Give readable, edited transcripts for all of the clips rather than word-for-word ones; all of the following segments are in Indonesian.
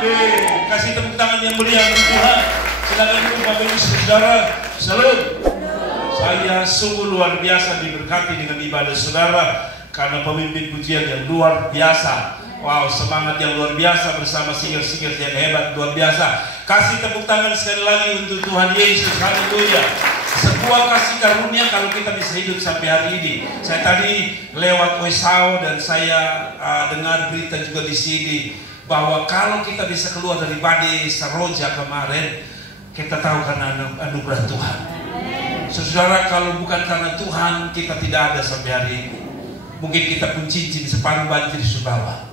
Amin. Kasih tepuk tangan yang meriah untuk Tuhan. Silakan duduk Bapak Ibu Saudara. Salam. Saya sungguh luar biasa diberkati dengan ibadah saudara karena pemimpin pujian yang luar biasa. Wow, semangat yang luar biasa bersama singer-singer yang hebat, luar biasa. Kasih tepuk tangan sekali lagi untuk Tuhan Yesus. Haleluya. Sebuah kasih karunia kalau kita bisa hidup sampai hari ini. Saya tadi lewat Wesau dan saya dengar berita juga di sini bahwa kalau kita bisa keluar dari badai Saroja kemarin, kita tahu karena anugerah Tuhan. Saudara, kalau bukan karena Tuhan, kita tidak ada sampai hari ini. Mungkin kita pun cincin separuh banjir sudah.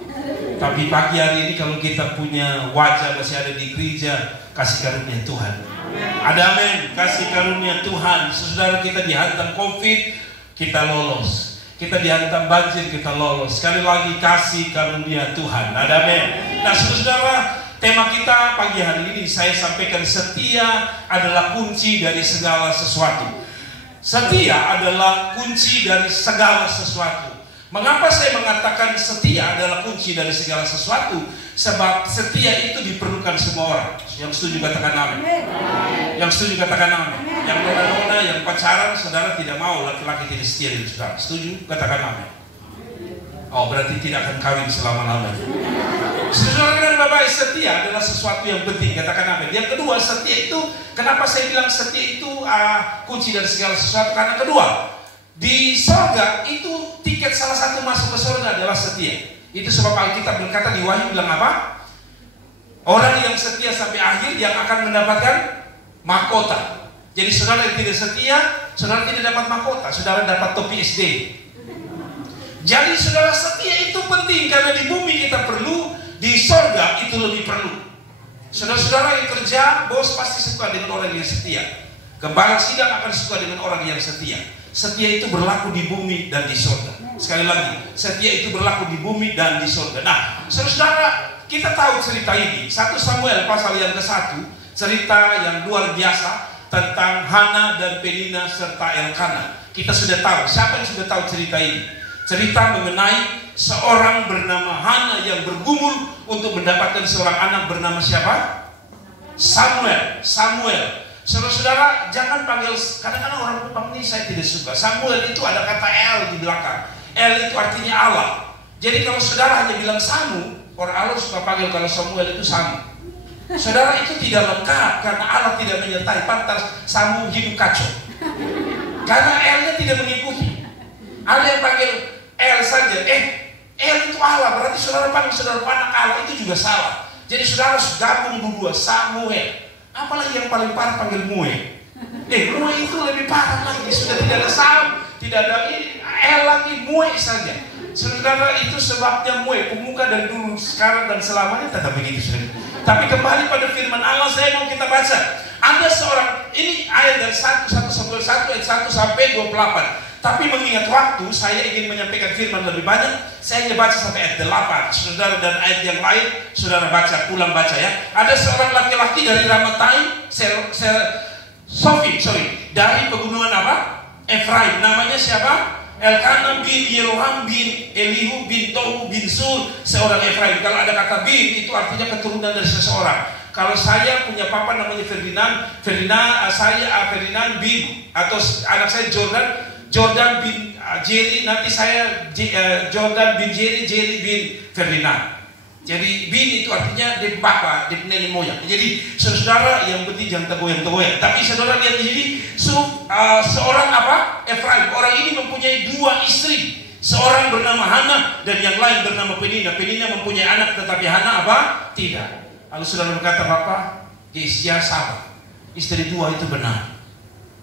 Tapi pagi hari ini kalau kita punya wajah masih ada di gereja, kasih karunia Tuhan. Ada amin, kasih karunia Tuhan. Saudara, kita dihantam COVID, kita lolos. Kita dihantam banjir, kita lolos. Sekali lagi kasih karunia Tuhan. Ada amin. Nah saudara, tema kita pagi hari ini saya sampaikan setia adalah kunci dari segala sesuatu. Setia adalah kunci dari segala sesuatu. Mengapa saya mengatakan setia adalah kunci dari segala sesuatu? Sebab setia itu diperlukan semua orang. Yang setuju katakan amin. Yang setuju katakan amin. Yang nona-nona, yang pacaran, saudara tidak mau laki-laki tidak setia dengan saudara. Setuju katakan amin. Oh, berarti tidak akan kawin selama-lamanya. Saudara dan Bapak, setia adalah sesuatu yang penting, katakan amin. Yang kedua, setia itu, kenapa saya bilang setia itu kunci dari segala sesuatu? Karena kedua, di surga itu tiket salah satu masuk ke surga adalah setia. Itu sebab Alkitab berkata di Wahyu bilang apa? Orang yang setia sampai akhir yang akan mendapatkan mahkota. Jadi saudara yang tidak setia, saudara tidak dapat mahkota, saudara dapat topi SD. Jadi saudara, setia itu penting karena di bumi kita perlu, di surga itu lebih perlu. Saudara-saudara yang kerja, bos pasti suka dengan orang yang setia. Gembala sidang akan suka dengan orang yang setia. Setia itu berlaku di bumi dan di surga. Sekali lagi, setia itu berlaku di bumi dan di surga. Nah, saudara, kita tahu cerita ini. 1 Samuel pasal yang ke-1, cerita yang luar biasa tentang Hana dan Penina serta Elkana. Kita sudah tahu, siapa yang sudah tahu cerita ini? Cerita mengenai seorang bernama Hana yang bergumul untuk mendapatkan seorang anak bernama siapa? Samuel. Saudara-saudara, jangan panggil, kadang-kadang orang panggil saya tidak suka. Samuel itu ada kata El di belakang. El itu artinya Allah. Jadi kalau saudara hanya bilang Samu, orang Allah suka panggil kalau Samuel itu Samu. Saudara, itu tidak lengkap karena Allah tidak menyertai. Pantas Samu hidup kacau. Karena El-nya tidak mengikuti. Ada yang panggil El saja. El itu Allah, berarti saudara panggil saudara anak Allah itu juga salah. Jadi saudara harus gabung berdua, Samuel. Apalagi yang paling parah panggil Mue. Mue itu lebih parah lagi. Sudah tidak ada Sam, tidak ada ini, El lagi, Mue saja. Saudara, itu sebabnya Mue, pemuka dan dulu, sekarang dan selamanya tetap begitu. Saudara. Tapi kembali pada firman Allah, saya mau kita baca. Ada seorang, ini ayat dari 1 Samuel 1 ayat 1 sampai 28. Tapi mengingat waktu, saya ingin menyampaikan firman lebih banyak. Saya ingin baca sampai ayat 8. Saudara, dan ayat yang lain saudara baca, pulang baca ya. Ada seorang laki-laki dari Ramataim, dari pegunungan apa? Efraim. Namanya siapa? Elkana bin Yeroham bin Elihu bin Tohu bin Sur, seorang Efraim. Kalau ada kata bin, itu artinya keturunan dari seseorang. Kalau saya punya papa namanya Ferdinand bin, atau anak saya Jordan bin Jerry, nanti saya Jordan bin Jerry bin Ferdinand. Jadi bin itu artinya di bapak, di nenek moyang. Jadi saudara yang penting jangan tergoyang-tergoyang. Tapi saudara lihat di sini, seorang apa? Efraim. Orang ini mempunyai 2 istri. Seorang bernama Hana dan yang lain bernama Penina. Penina mempunyai anak tetapi Hana apa? Tidak. Lalu saudara berkata, Bapak, Yesia salah. Istri 2 itu benar.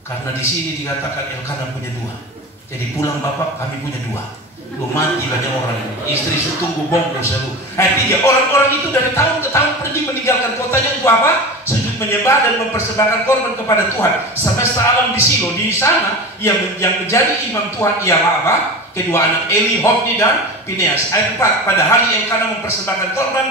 Karena di sini dikatakan Elkana punya 2. Jadi pulang Bapak, kami punya 2. Lu mati banyak orang. Istri tunggu bongkar selalu. 3. Orang-orang itu dari tahun ke tahun pergi meninggalkan kotanya untuk apa? Sujud menyembah dan mempersembahkan korban kepada Tuhan. Semesta alam di Silo. Di sana yang menjadi imam Tuhan ialah apa? Kedua anak Eli, Hofni dan Pineas. Ayat 4. Pada hari Elkana mempersembahkan korban,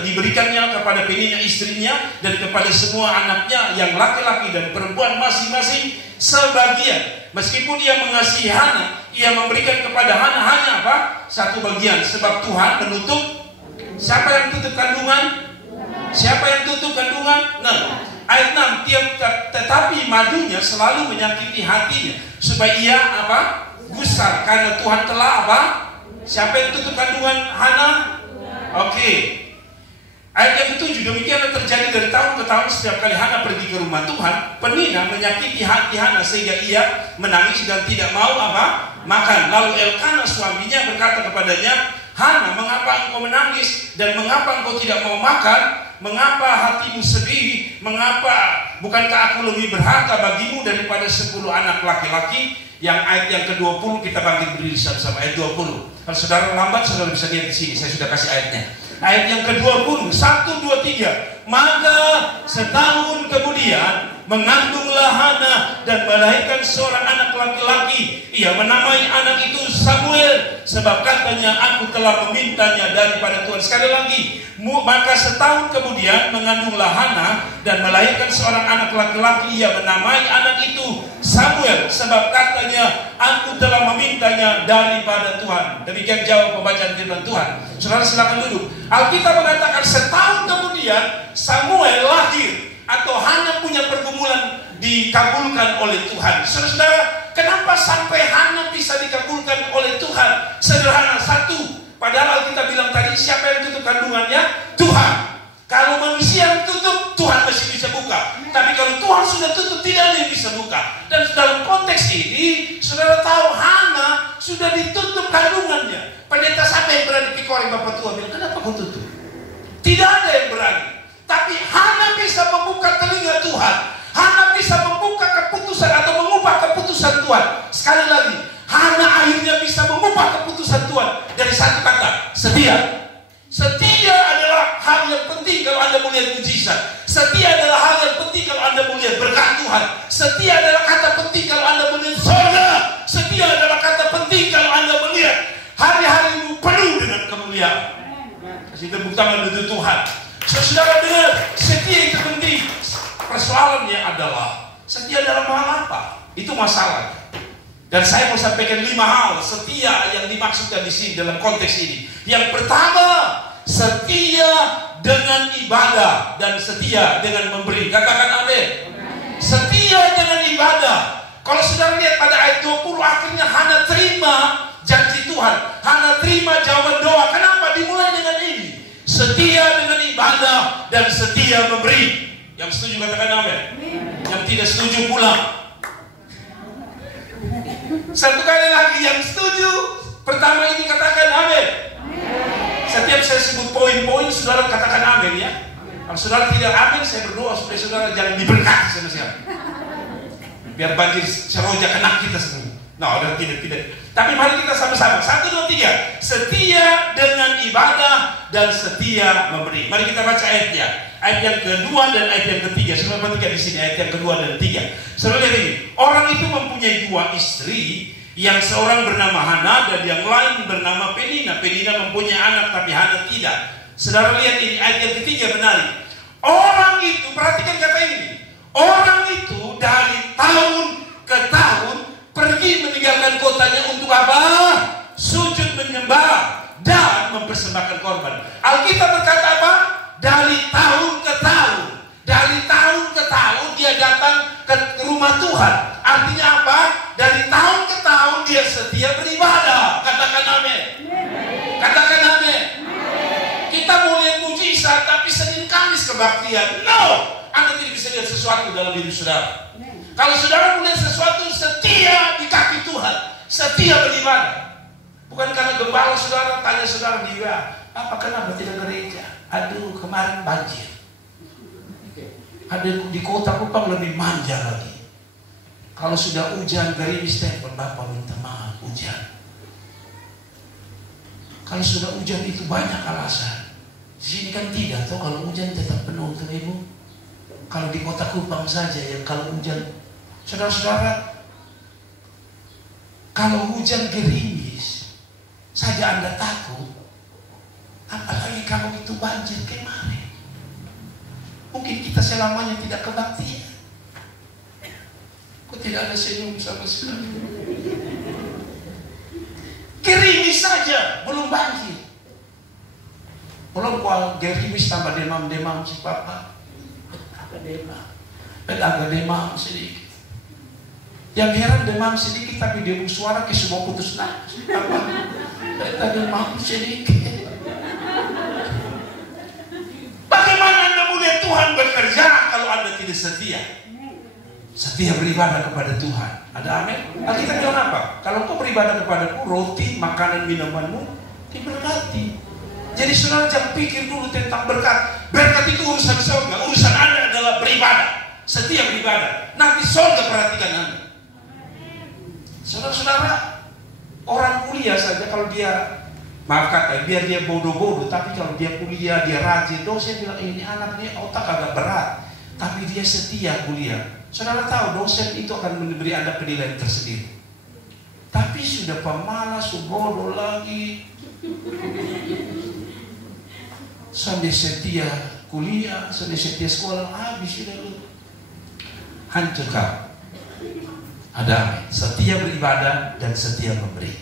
diberikannya kepada Penina istrinya dan kepada semua anaknya yang laki-laki dan perempuan masing-masing sebagian. Meskipun ia mengasihi Hana, ia memberikan kepada Hana hanya apa? 1 bagian. Sebab Tuhan menutup. Siapa yang tutup kandungan? Siapa yang tutup kandungan? Nah, ayat 6, tetapi madunya selalu menyakiti hatinya supaya ia apa? Gusar, karena Tuhan telah apa? Siapa yang tutup kandungan Hana? Oke. Ayat yang ke-7, demikianlah terjadi dari tahun ke tahun setiap kali Hana pergi ke rumah Tuhan, penina menyakiti hati Hana sehingga ia menangis dan tidak mau apa? Makan. Lalu Elkana suaminya berkata kepadanya, Hana, mengapa engkau menangis dan mengapa engkau tidak mau makan? Mengapa hatimu sedih? Mengapa? Bukankah aku lebih berharga bagimu daripada 10 anak laki-laki? Yang ayat yang ke-20 kita bangkit berdiri sama-sama, ayat 20. Kalau saudara lambat, saudara bisa lihat di sini. Saya sudah kasih ayatnya. Ayat yang ke-20, 1, 2, 3. Maka setahun kemudian mengandunglah Hana dan melahirkan seorang anak laki-laki. Ia menamai anak itu Samuel, sebab katanya, aku telah memintanya daripada Tuhan. Sekali lagi, maka setahun kemudian mengandunglah Hana dan melahirkan seorang anak laki-laki. Ia menamai anak itu Samuel, sebab katanya, aku telah memintanya daripada Tuhan. Demikian jawab pembacaan firman Tuhan. Saudara silakan duduk. Alkitab mengatakan setahun kemudian Samuel lahir, atau Hana punya pergumulan dikabulkan oleh Tuhan. Saudara, kenapa sampai Hana bisa dikabulkan oleh Tuhan? Sederhana, satu, padahal kita bilang tadi, siapa yang tutup kandungannya? Tuhan. Kalau manusia yang tutup, Tuhan masih bisa buka. Tapi kalau Tuhan sudah tutup, tidak ada yang bisa buka. Dan dalam konteks ini, saudara tahu Hana sudah ditutup kandungannya. Pendeta siapa yang berani pikirin bapak tua bilang, kenapa kau tutup? Tidak ada yang berani. Tapi Hana bisa membuka telinga Tuhan. Hana bisa membuka keputusan atau mengubah keputusan Tuhan. Sekali lagi, Hana akhirnya bisa mengubah keputusan Tuhan dari satu kata, setia. Setia adalah hal yang penting kalau Anda mau lihat mujizat. Setia adalah hal yang penting kalau Anda mau lihat berkat Tuhan. Setia adalah kata penting kalau Anda melihat surga. Setia adalah kata penting kalau Anda melihat hari-harimu penuh dengan kemuliaan. Kasih tepuk tangan untuk Tuhan. Saudara dengar, setia itu penting. Persoalannya adalah setia dalam hal apa? Itu masalah. Dan saya mau sampaikan 5 hal setia yang dimaksudkan di sini dalam konteks ini. Yang pertama, setia dengan ibadah dan setia dengan memberi. Katakan amin. Setia dengan ibadah. Kalau saudara lihat pada ayat 20, akhirnya Hana terima janji Tuhan. Hana terima jawaban doa. Kenapa? Dimulai dengan ini. Setia dengan ibadah dan setia memberi. Yang setuju katakan amin. Yang tidak setuju pulang. Satu kali lagi yang setuju, pertama ini katakan amin. Setiap saya sebut poin-poin, saudara katakan amin ya. Kalau saudara tidak amin, saya berdoa supaya saudara jangan diberkati sama siapa. Biar banjir seroja kena kita semua. Nah, udah tidak. Tapi mari kita sama-sama. 1, 2, 3. Setia dengan ibadah dan setia memberi. Mari kita baca ayatnya. Ayat yang kedua dan ayat yang ketiga. Saudara perhatikan di sini ayat yang kedua dan ketiga. Saudara lihat ini. Orang itu mempunyai 2 istri, yang seorang bernama Hana dan yang lain bernama Penina. Penina mempunyai anak tapi Hana tidak. Saudara lihat ini ayat yang ketiga menarik. Orang itu, perhatikan kata ini. Orang itu dari tahun ke tahun pergi meninggalkan kotanya untuk apa? Sujud menyembah dan mempersembahkan korban. Alkitab berkata apa? Dari tahun ke tahun. Dari tahun ke tahun dia datang ke rumah Tuhan. Artinya apa? Dari tahun ke tahun dia setia beribadah. Katakan amin. Katakan amin. Kita mau lihat mujizat tapi Senin Kamis kebaktian. No, Anda tidak bisa lihat sesuatu dalam diri saudara. Kalau saudara melihat sesuatu, setia di kaki Tuhan, setia beribadah. Bukan karena gembala saudara tanya saudara di WA, apa kenapa tidak gereja? Aduh, kemarin banjir. Ada di kota Kupang lebih manja lagi. Kalau sudah hujan gerimis, telepon Bapak minta maaf hujan. Kalau sudah hujan itu banyak alasan. Di sini kan tidak, toh kalau hujan tetap penuh untuk ibu. Kalau di kota Kupang saja yang kalau hujan, saudara-saudara, kalau hujan gerimis saja Anda takut, apalagi kalau itu banjir kemarin. Mungkin kita selamanya tidak kebaktian. Kok tidak ada senyum sama sekali? Gerimis saja, belum banjir. Kalau kau gerimis tambah demam si papa, agak demam sedikit. Yang heran demam sedikit tapi dia bersuara ke semua putus nafas. Agak demam sedikit. Bagaimana Anda melihat Tuhan bekerja kalau Anda tidak setia? Setia beribadah kepada Tuhan. Ada amin? Nah, kita bilang apa? Kalau kau beribadah kepadaku, roti, makanan, minumanmu diberkati. Jadi saudara jangan pikir dulu tentang berkat. Berkat itu urusan surga. Urusan Anda adalah beribadah. Setia beribadah. Nanti surga perhatikan Anda. Saudara-saudara, orang kuliah saja kalau dia, maaf kata, biar dia bodoh-bodoh, tapi kalau dia kuliah, dia rajin, dosen bilang ini anak ini otak agak berat, tapi dia setia kuliah. Saudara tahu dosen itu akan memberi Anda penilaian tersendiri. Tapi sudah pemalas, bodoh lagi, sampai setia kuliah, sampai setia sekolah, habis sudah lu hancur kau. Ada setia beribadah dan setia memberi.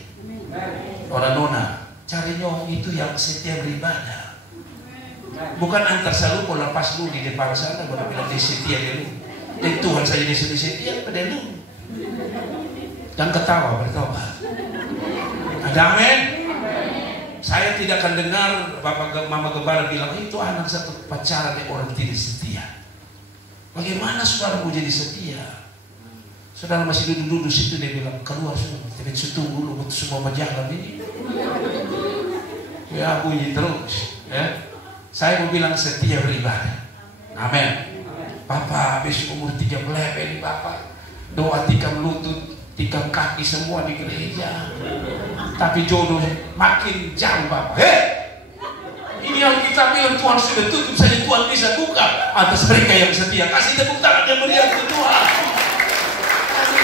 Orang nona cari nyong itu yang setia beribadah, bukan antar selalu kalau lepas lu di depan sana baru bilang dia setia dia lu. Dan Tuhan saja dia setia pada lu. Dan ketawa bertobat. Ada amin. Saya tidak akan dengar bapak mama gembala bilang itu anak satu pacaran yang orang tidak setia. Bagaimana saudara mau jadi setia? Saudara masih duduk-duduk situ, dia bilang keluar semua, tidak tunggu dulu untuk semua majalah ini. Ya bunyi terus. Ya. Saya mau bilang setia beribadah. Amin. Bapak habis umur 30 ini Bapak doa tikam lutut, tikam kaki semua di gereja. Tapi jodoh makin jauh Bapak. Ini yang kita bilang Tuhan sudah tutup saja, Tuhan bisa buka atas mereka yang setia. Kasih tepuk tangan yang meriah ke Tuhan.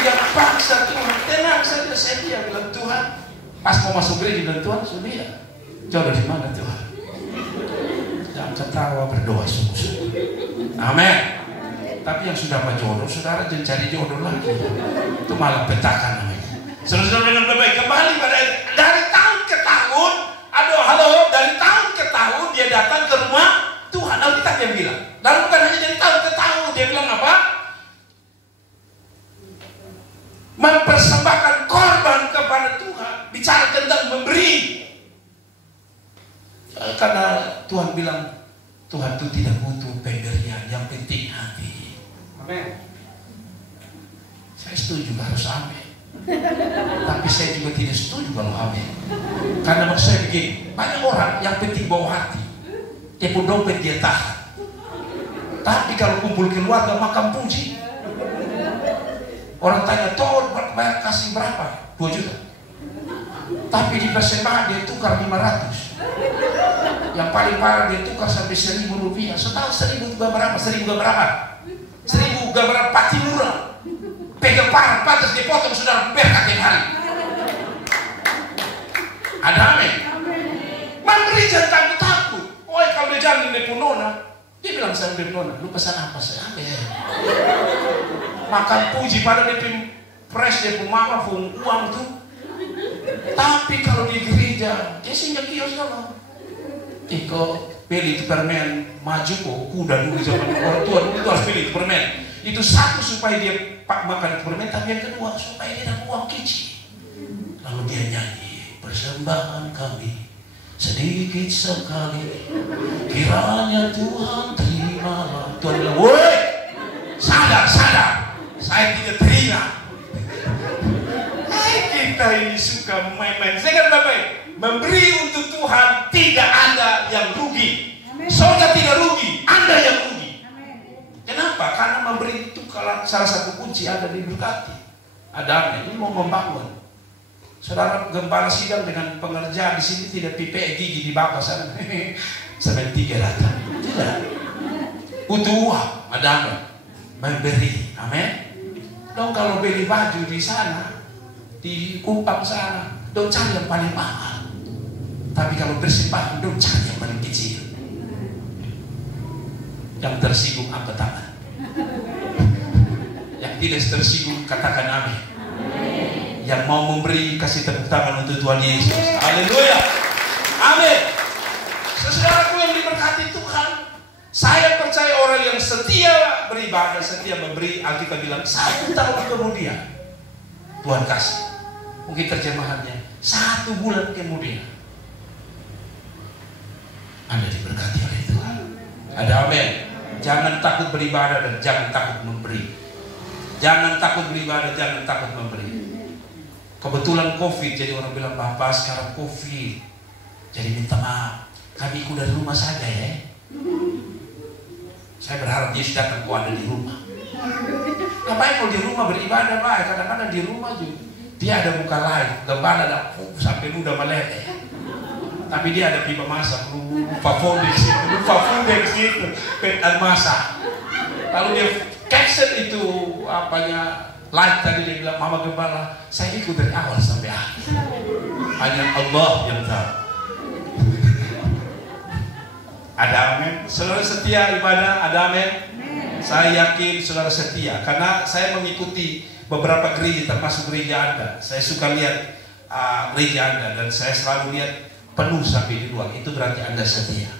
Jangan paksa Tuhan, tenang saja setia bilang Tuhan. Pas mau masuk gereja bilang Tuhan sudah. Jodoh di mana Tuhan? Jangan ketawa, berdoa sungguh-sungguh. Amin. Tapi yang sudah berjodoh, saudara jangan cari jodoh lagi. Itu malah petakan namanya. Saudara-saudara dengan baik kembali pada dari tahun ke tahun. Aduh, halo, dari tahun ke tahun dia datang ke rumah Tuhan. Alkitab yang bilang. Dan bukan hanya dari tahun ke tahun, dia bilang apa? Mempersembahkan korban kepada Tuhan. Bicara tentang memberi. Karena Tuhan bilang Tuhan itu tidak butuh pemberian, yang penting hati. Amin. Saya setuju harus amin. Tapi saya juga tidak setuju kalau amin. Karena maksud saya begini, banyak orang yang penting bawa hati, dia pun dompet dia tahan. Tapi kalau kumpul keluarga makan puji. Orang tanya, tolong bayar kasih berapa? 2 juta. Tapi di persembahan dia tukar 500. Yang paling parah dia tukar sampai 1.000 rupiah. Setahu 1.000 juga berapa? 1.000 juga berapa? 1.000 juga berapa? Pati murah. Pegang parah, pantas dia potong saudara berkat tiap hari. Ada amin. Memberi jangan takut-takut. Oh kalau dia jangan dia pun nona, dia bilang saya dia nona, lu pesan apa saya amin. Makan puji pada dia pun fresh dia pun mama pun uang tuh. Tapi kalau di gereja dia singgah kios sama. Kok pilih permen maju kok kuda dulu zaman orang tua dulu itu harus pilih permen. Itu satu supaya dia makan permen, tapi yang kedua supaya dia dapat uang kicik. Lalu dia nyanyi persembahan kami sedikit sekali, kiranya Tuhan terimalah. Tuhan bilang, woi sadar, saya tidak terima. Kita ini suka main-main. Saya kata baik, memberi untuk Tuhan tidak ada yang rugi. Surga tidak rugi, Anda yang rugi. Kenapa? Karena memberi itu kalau salah satu kunci Anda diberkati. Ada ini mau membangun. Saudara gembala sidang dengan pengerjaan di sini tidak pipe gigi di bawah sana. Sampai 3 datang. Tidak. Butuh uang, ada memberi. Amin. Dong kalau beli baju di sana, di Kupang sana, dong cari yang paling mahal. Tapi kalau bersembahan, dong cari yang paling kecil. Yang tersinggung angkat tangan. Yang tidak tersinggung katakan amin. Yang mau memberi kasih tepuk tangan untuk Tuhan Yesus. Haleluya. Amin. Saudaraku yang diberkati Tuhan, saya percaya orang yang setia beribadah, setia memberi, Alkitab bilang 1 tahun kemudian Tuhan kasih. Mungkin terjemahannya 1 bulan kemudian Anda diberkati oleh Tuhan. Ada amin. Jangan takut beribadah dan jangan takut memberi. Jangan takut beribadah, jangan takut memberi. Kebetulan COVID, jadi orang bilang, Bapak sekarang COVID, jadi minta maaf, kami ikut dari rumah saja ya. Saya berharap Yesus datang kau ada di rumah. Ngapain kalau di rumah beribadah Pak? Kadang-kadang di rumah juga dia ada muka lain, gembala ada sampai muda meleleh. Tapi dia ada pipa masak, lupa fondex gitu, petan masak. Lalu dia cancel itu apanya live tadi, dia bilang, Mama Gembala, saya ikut dari awal sampai akhir. Hanya Allah yang tahu. Ada amin. Saudara setia ibadah, ada amin. Saya yakin saudara setia karena saya mengikuti beberapa gereja, termasuk gereja Anda. Saya suka lihat gereja Anda dan saya selalu lihat penuh sampai di luar. Itu berarti Anda setia.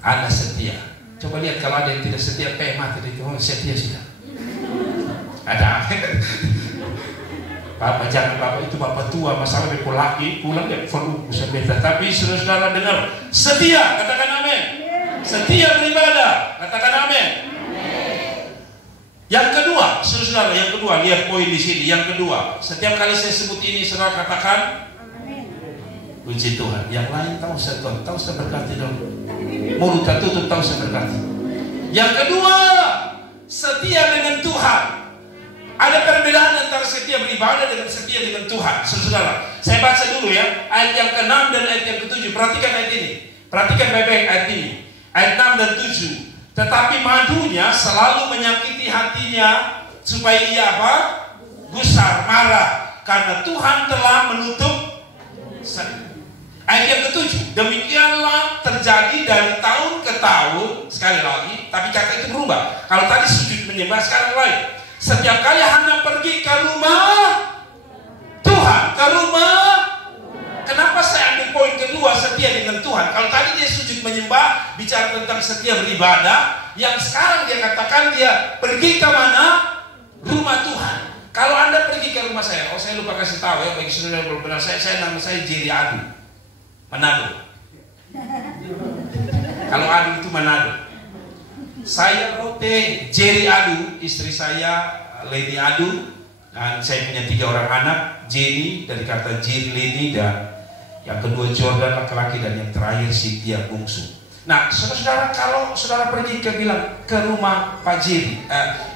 Anda setia. Coba lihat kalau ada yang tidak setia, mati itu setia sudah. Ada amin. Bapak jangan, Bapak itu Bapak tua, masalah dia laki pulang dia perlu bisa beda. Tapi saudara dengar, setia, katakan amin. Setia beribadah, katakan amin. Yang kedua, saudara, yang kedua, lihat poin di sini. Yang kedua, setiap kali saya sebut ini, saudara katakan puji Tuhan. Yang lain tahu saya berkati dong. Mulut tertutup tahu saya berkati. Yang kedua, setia dengan Tuhan. Ada perbedaan antara setia beribadah dengan setia dengan Tuhan. Saudara, saya baca dulu ya ayat yang ke-6 dan ayat yang ke-7. Perhatikan ayat ini. Perhatikan baik-baik ayat ini. Ayat 6 dan 7. Tetapi madunya selalu menyakiti hatinya supaya ia apa? Gusar, marah, karena Tuhan telah menutup. Ayat yang ke-7. Demikianlah terjadi dari tahun ke tahun. Sekali lagi, tapi kata itu berubah. Kalau tadi sujud menyembah, sekarang lain. Setiap kali Hana pergi ke rumah Tuhan, ke rumah. Kenapa saya ambil poin kedua, setia dengan Tuhan? Kalau tadi dia sujud menyembah, bicara tentang setia beribadah. Yang sekarang dia katakan dia pergi ke mana? Rumah Tuhan. Kalau Anda pergi ke rumah saya, saya lupa kasih tahu ya bagi saudara yang belum benar, saya nama saya Jerry Adu, Manado. Kalau Adu itu Manado. Saya Rote Jerry Adu, istri saya Lady Adu, dan saya punya 3 orang anak. Jenny dari kata Jerry, Lady, dan yang kedua Jordan laki-laki, dan yang terakhir Cynthia bungsu. Nah, saudara, kalau saudara pergi ke rumah Pak Jerry,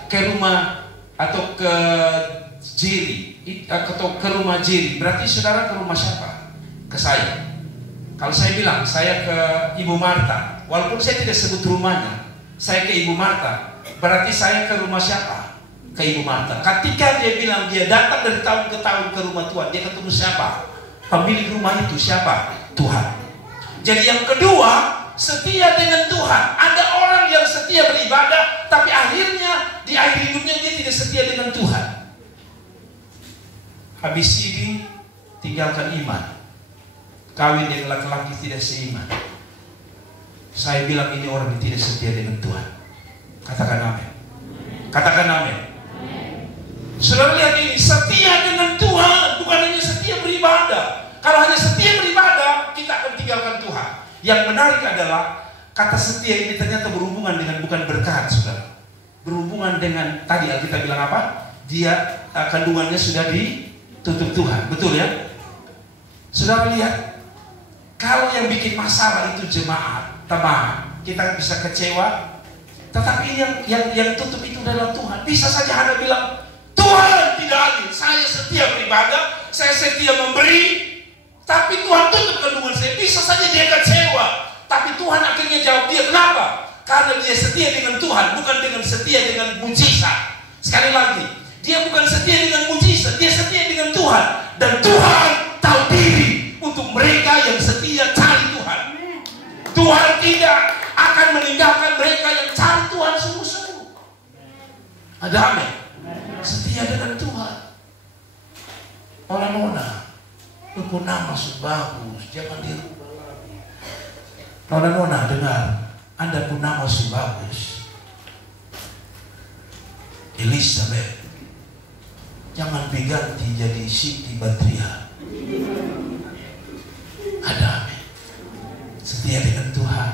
ke rumah atau ke Jerry, atau ke rumah Jerry, berarti saudara ke rumah siapa? Ke saya. Kalau saya bilang saya ke Ibu Marta, walaupun saya tidak sebut rumahnya, saya ke Ibu Marta, berarti saya ke rumah siapa? Ke Ibu Marta. Ketika dia bilang dia datang dari tahun ke tahun ke rumah Tuhan, dia ketemu siapa? Pemilik rumah itu siapa? Tuhan. Jadi yang kedua, setia dengan Tuhan. Ada orang yang setia beribadah, tapi akhirnya di akhir hidupnya dia tidak setia dengan Tuhan. Habis ini tinggalkan iman, kawin dengan laki-laki tidak seiman. Saya bilang ini orang yang tidak setia dengan Tuhan. Katakan amin. Katakan amin. Saudara lihat ini, setia dengan Tuhan bukan hanya setia beribadah. Kalau hanya setia beribadah, kita akan tinggalkan Tuhan. Yang menarik adalah kata setia ini ternyata berhubungan dengan bukan berkat, saudara. Berhubungan dengan tadi kita bilang apa? Dia kandungannya sudah ditutup Tuhan, betul ya? Saudara lihat, kalau yang bikin masalah itu jemaat, teman, kita bisa kecewa. Tetapi yang tutup itu adalah Tuhan. Bisa saja Anda bilang, Tuhan tidak adil, saya setia beribadah, saya setia memberi, tapi Tuhan tutup kandungan saya. Bisa saja dia kecewa, tapi Tuhan akhirnya jawab dia. Kenapa? Karena dia setia dengan Tuhan, bukan dengan setia dengan mujizat. Sekali lagi, dia bukan setia dengan mujizat, dia setia dengan Tuhan. Dan Tuhan tahu diri untuk mereka yang setia cari Tuhan. Tuhan tidak akan meninggalkan mereka yang cari Tuhan sungguh-sungguh. Ada amin. Setia dengan Tuhan. Orang-orang, nama masuk bagus, jangan dirubah lagi. Nona-nona dengar, Anda pun nama bagus, Elizabeth. Jangan diganti jadi Siti Badriah. Ada amin. Setia dengan Tuhan.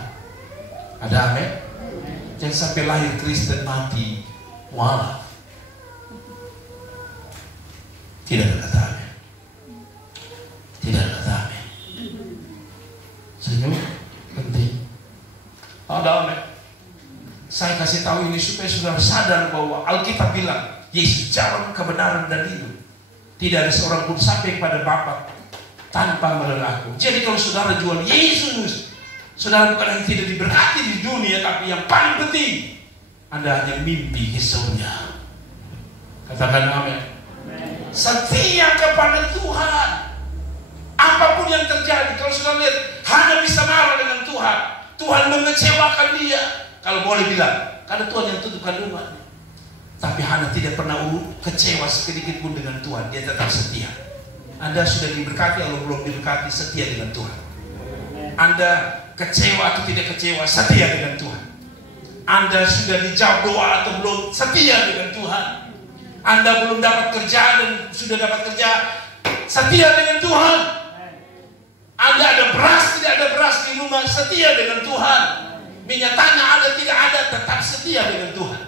Ada amin. Jangan sampai lahir Kristen mati mualaf. Tidak ada kata amin. Tidak ada kata amin. Senyum penting. Ada amin. Saya kasih tahu ini supaya saudara sadar bahwa Alkitab bilang Yesus jalan, kebenaran dan hidup. Tidak ada seorang pun sampai kepada Bapa tanpa melalui aku. Jadi kalau saudara jual Yesus, saudara bukan hanya tidak diberkati di dunia, tapi yang paling penting, Anda hanya mimpi Yesusnya. Katakan amin. Setia kepada Tuhan. Apapun yang terjadi, kalau saudara lihat, hanya bisa marah dengan Tuhan. Tuhan mengecewakan dia. Kalau boleh bilang, karena Tuhan yang tutup kandungan. Tapi Hana tidak pernah kecewa sedikit pun dengan Tuhan. Dia tetap setia. Anda sudah diberkati atau belum diberkati, setia dengan Tuhan. Anda kecewa atau tidak kecewa, setia dengan Tuhan. Anda sudah dijawab doa atau belum, setia dengan Tuhan. Anda belum dapat kerja dan sudah dapat kerja, setia dengan Tuhan. Anda ada beras, tidak ada beras di rumah, setia dengan Tuhan. Minyak tanah ada, tidak ada, tetap setia dengan Tuhan.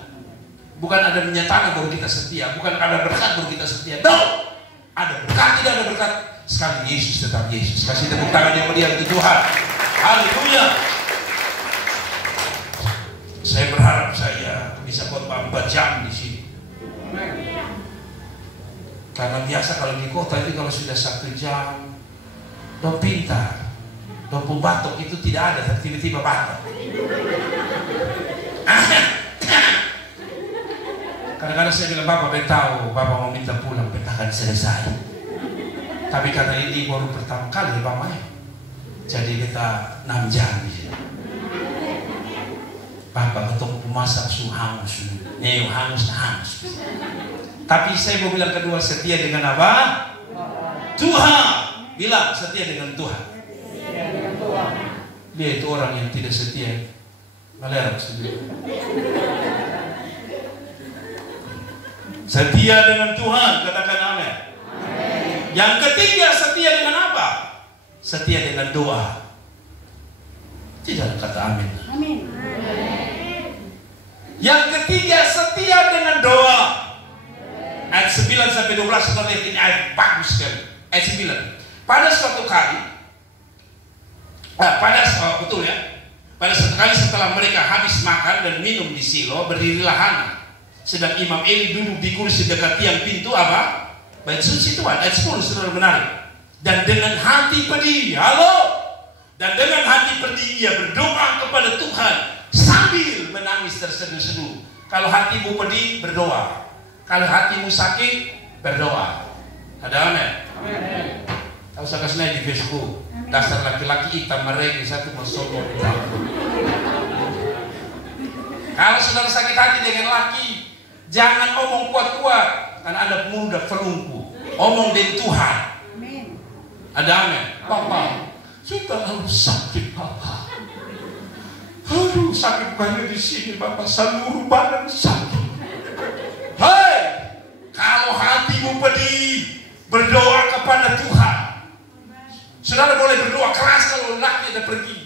Bukan ada minyak tanah baru kita setia, bukan ada berkat baru kita setia. No, ada berkat, tidak ada berkat, sekali Yesus tetap Yesus. Kasih tepuk tangan yang meriah untuk Tuhan. Haleluya. Saya berharap saya bisa khotbah 4 jam di sini. Karena biasa kalau di kota itu kalau sudah 1 jam, dong pintar, dong batok itu tidak ada, tiba-tiba batok. Kadang-kadang saya bilang, Bapak tahu, Bapak mau minta pulang, petakan selesai. Tapi karena ini baru pertama kali Bapak ya, jadi kita 6 jam di sini. Bapak ketemu pemasak hangus, nyeyo hangus. Tapi saya mau bilang kedua, setia dengan apa? Tuhan. Bilang setia dengan Tuhan. Dia itu orang yang tidak setia, malerang sendiri. Setia dengan Tuhan, katakan amin. Yang ketiga, setia dengan apa? Setia dengan doa. Tidak kata amin. Amin. Yang ketiga, setia dengan doa. Ayat 9 sampai 12, saudara lihat ini ayat bagus sekali. Ayat 9. Pada suatu kali, pada suatu kali setelah mereka habis makan dan minum di Silo, berdirilah Hana. Sedang Imam Eli duduk di kursi dekat tiang pintu apa? Bait suci Tuhan. Ayat 10 saudara menarik. Dan dengan hati pedih, dan dengan hati pedih ia berdoa kepada Tuhan sambil menangis terseduh-seduh. Kalau hatimu pedih, berdoa. Kalau hatimu sakit, berdoa. Ada amin? Amin. Tahu saya kasih di Facebook, dasar laki-laki hitam mereka satu masuk. Kalau saudara sakit hati dengan laki, jangan omong kuat-kuat, karena Anda mudah terlumpuh. Omong dengan Tuhan. Ada amin? Papa, sudah harus sakit Papa. Aduh, sakit bukannya di sini Papa, seluruh badan sakit. Hei, kalau hatimu pedih, berdoa kepada Tuhan. Saudara boleh berdoa keras kalau laki ada pergi.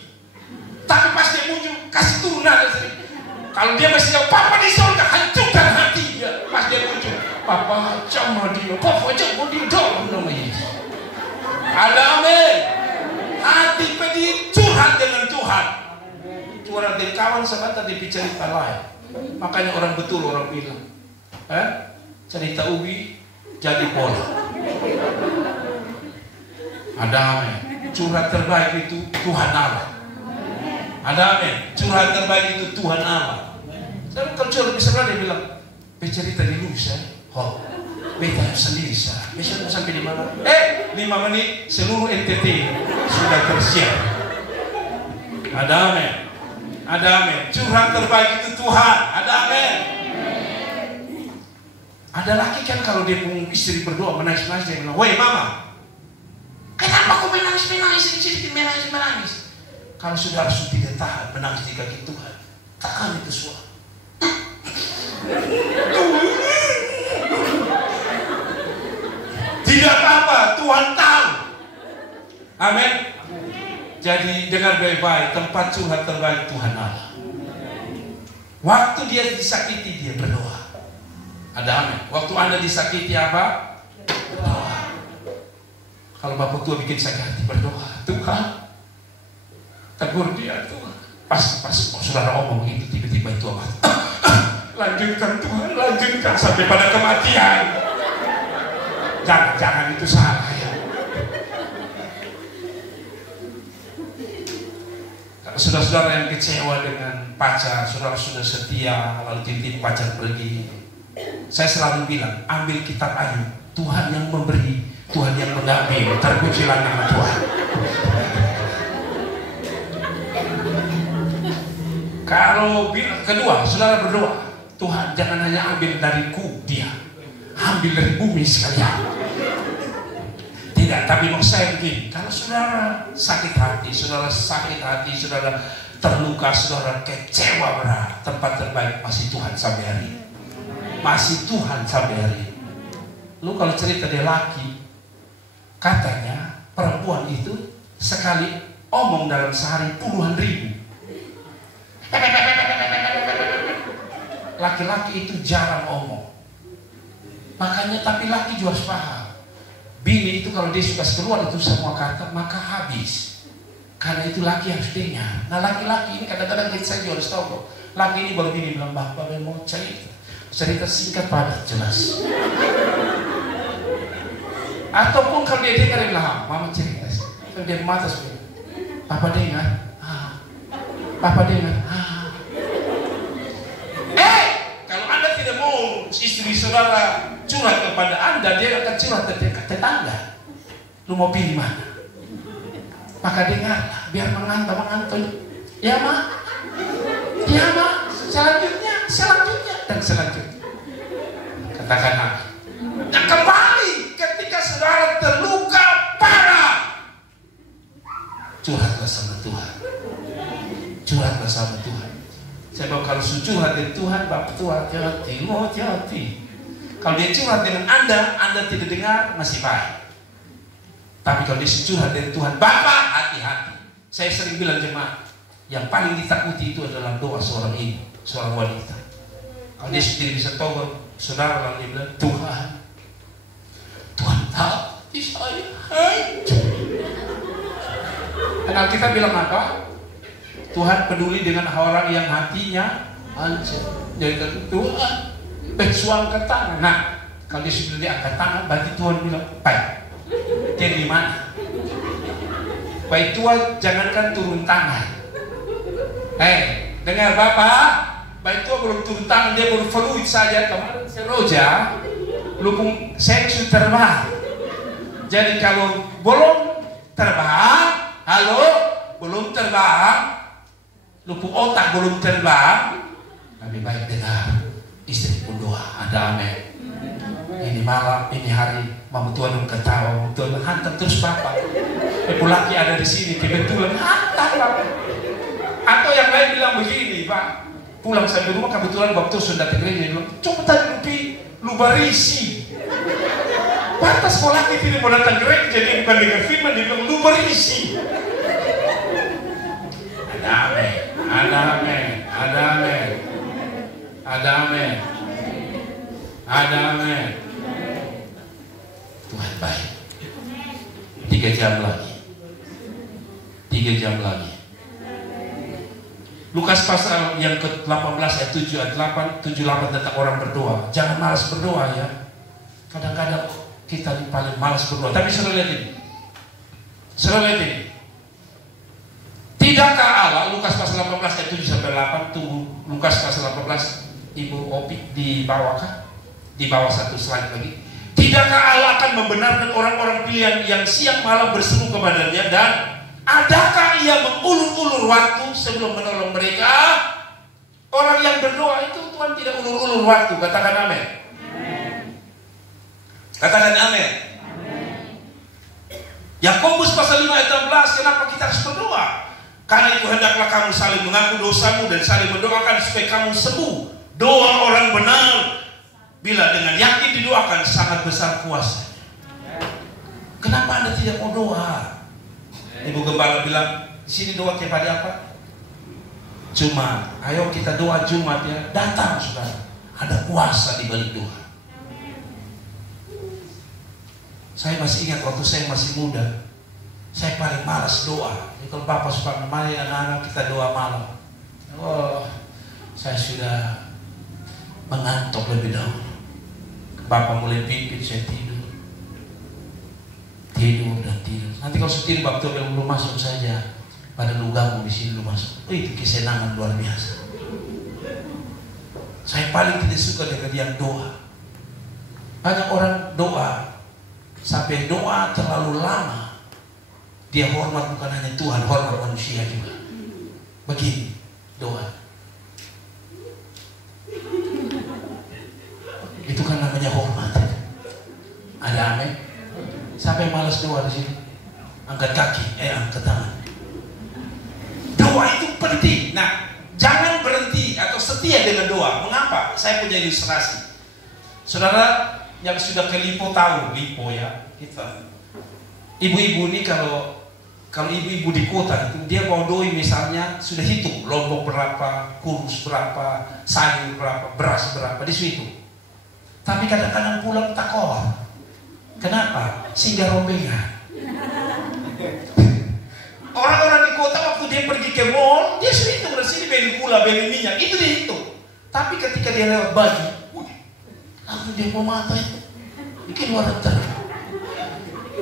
Tapi pas dia muncul, kasih turun nada sedikit. Kalau dia masih jauh, Papa di surga, hancurkan hatinya. Pas dia muncul, Papa jamah dia, Papa jamah dia, dalam nama Yesus. Ada amin. Hati pedih, curhat dengan Tuhan. Curhat dengan kawan sebentar di cerita lain. Makanya orang betul orang bilang, cerita ubi jadi pola. Ada amin. Curhat terbaik itu Tuhan Allah. Ada amin. Curhat terbaik itu Tuhan Allah. Saya kalau curhat bisa dia bilang, bercerita di lusa, beta sendiri sah. Bisa sampai di mana? 5 menit seluruh NTT sudah tersiap. Ada amin. Ada amin. Curhat terbaik itu Tuhan. Ada amin. Ada laki kan kalau dia pun istri berdoa menangis-nangis dia bilang, woi mama, kenapa kau menangis-menangis sedikit menangis-menangis? Kalau saudara sudah tidak tahan menangis di kaki Tuhan, tahan itu suara. Tidak apa-apa, Tuhan tahu. Amin. Jadi dengar baik-baik, tempat curhat terbaik Tuhan Allah. Waktu dia disakiti, dia berdoa. Ada amin. Waktu Anda disakiti apa? Berdoa. Kalau Bapak tua bikin sakit hati, berdoa. Tuhan, tegur dia Tuhan. Pas saudara omong itu, tiba-tiba itu apa? Lanjutkan Tuhan, lanjutkan sampai pada kematian. Jangan itu salah ya. Saudara-saudara yang kecewa dengan pacar, saudara sudah setia, lalu tiba-tiba pacar pergi. Saya selalu bilang, ambil kitab Ayub. Tuhan yang memberi, Tuhan yang mengambil. Terpujilah nama Tuhan. Kalau kedua, saudara berdoa, Tuhan jangan hanya ambil dariku dia, ambil dari bumi sekalian. Tidak, tapi mau saya begini, kalau saudara sakit hati, saudara terluka, saudara kecewa berat, tempat terbaik masih Tuhan sampai hari ini. Masih Tuhan sampai hari ini. Lu kalau cerita dia laki, katanya perempuan itu sekali omong dalam sehari puluhan ribu. Laki-laki itu jarang omong. Makanya tapi laki juga harus paham. Bini itu kalau dia suka keluar itu semua kata, maka habis. Karena itu laki harus dengar. Nah laki-laki ini kadang-kadang saya juga harus tahu kok. Laki ini baru gini bilang, Bapak mau cerita singkat padat jelas. Ataupun kalau dia dengar dia bilang, Mama cerita. Kalau dia mata sebenarnya, Papa dengar. Papa dengar. Kalau Anda tidak mau istri saudara curhat kepada Anda, dia akan curhat ke tetangga. Lu mau pilih mana? Maka dengarlah, biar mengantuk. Ya mak, ya mak. Selanjutnya dan selanjutnya. Katakan amin. Nah kembali ketika saudara terluka parah, curhatlah sama Tuhan. Curhatlah sama Tuhan. Saya bilang kalau curhat dengan Tuhan, Bapak tua hati. Kalau dia curhat dengan Anda tidak dengar, masih baik. Tapi kalau dia curhat dengan Tuhan, Bapak hati-hati. Saya sering bilang jemaat, yang paling ditakuti itu adalah doa seorang ibu, seorang wanita. Kalau dia tidak bisa tobat, saudara lalu dia bilang, Tuhan tahu hati saya hancur. Dan kita bilang apa? Tuhan peduli dengan orang yang hatinya hancur. Jadi Tuhan bersuang ke tangan. Nah, kalau dia sudah diangkat tangan, berarti Tuhan bilang, baik. Dia di mana? Baik Tuhan, jangankan turun tangan. Dengar Bapak, baik Tuhan belum turun tangan, dia baru fluid saja. Kemarin seroja, lupung sensu terbang. Jadi kalau belum terbang, belum terbang. Lupuk otak belum terbang, lebih baik dengar istri pun doa. Ada amin. Ini malam, ini hari, Mama Tuhan ketawa, Mama Tuhan hantar terus Bapak. Laki ada di sini, kebetulan hantar Bapak. Atau yang lain bilang begini, Pak, pulang sampai rumah kebetulan waktu sudah ke gereja, dia bilang, coba tadi lu barisi. Pantas kalau laki tidak mau datang gereja, jadi bukan dengar firman, dia bilang lu barisi. Ada amin. Tuhan baik. 3 jam lagi. Lukas pasal yang ke-18 ayat 7 ayat 78 tentang orang berdoa. Jangan malas berdoa ya. Kadang-kadang kita paling malas berdoa. Tapi saudara lihat ini. Tidakkah Allah, Lukas pasal 18 ayat 7 sampai 8, tunggu Lukas pasal 18, Ibu Opi di bawah satu slide lagi. Tidakkah Allah akan membenarkan orang-orang pilihan yang siang malam berseru kepadanya, dan adakah ia mengulur-ulur waktu sebelum menolong mereka? Orang yang berdoa itu Tuhan tidak ulur-ulur waktu. Katakan amin. Katakan amin. Yakobus pasal 5 ayat 16, kenapa kita harus berdoa? Karena itu hendaklah kamu saling mengaku dosamu dan saling mendoakan supaya kamu sembuh. Doa orang benar bila dengan yakin didoakan sangat besar kuasa. Kenapa Anda tidak mau doa? Ibu Gembala bilang, di sini doa tiap hari apa? Jumat. Ayo kita doa Jumat ya. Datang saudara. Ada kuasa di balik doa. Saya masih ingat waktu saya masih muda, saya paling malas doa. Jadi kalau Bapak suka mari anak-anak kita doa malam. Oh, saya sudah mengantuk lebih dahulu. Bapak mulai pimpin, saya tidur dan tidur. Nanti kalau saya tidur, Bapak tuh belum masuk saja. Pada lu ganggu di sini lu masuk. Oh, itu kesenangan luar biasa. Saya paling tidak suka dengan yang doa. Banyak orang doa sampai doa terlalu lama. Dia hormat bukan hanya Tuhan, hormat manusia juga. Begini doa. Itu kan namanya hormat. Ada amin? Sampai malas doa di sini. Angkat kaki, angkat tangan. Doa itu penting. Nah, jangan berhenti atau setia dengan doa. Mengapa? Saya punya ilustrasi. Saudara yang sudah ke Lipo tahu Lipo ya. Kita ibu-ibu ini kalau ibu-ibu di kota itu dia mau doi misalnya sudah hitung lombok berapa, kurus berapa, sayur berapa, beras berapa di situ. Tapi kadang-kadang pulang tak kolor. Kenapa? Singgah rombongan. Orang-orang di kota waktu dia pergi ke mall, dia sudah hitung dari sini beli gula, beli minyak, itu dia hitung. Tapi ketika dia lewat baju, langsung dia mau mata itu. Bikin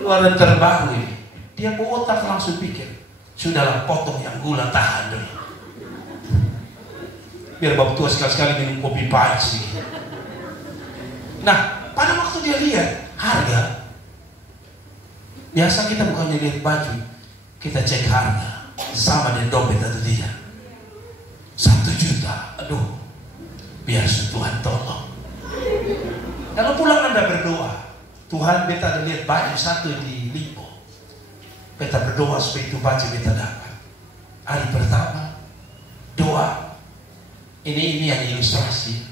keluaran terbaru ini. Dia bawa otak langsung pikir, sudahlah potong yang gula, tahan dulu. Biar bapak tua sekali-sekali minum kopi pahit sih. Nah, pada waktu dia lihat harga, biasa kita bukannya lihat baju, kita cek harga sama dengan dompet atau tidak. 1 juta, aduh, biar Tuhan tolong. Kalau pulang Anda berdoa, Tuhan beta ada lihat baju satu di Lipo, beta berdoa supaya itu baju beta dapat. Hari pertama doa, ini yang ilustrasi.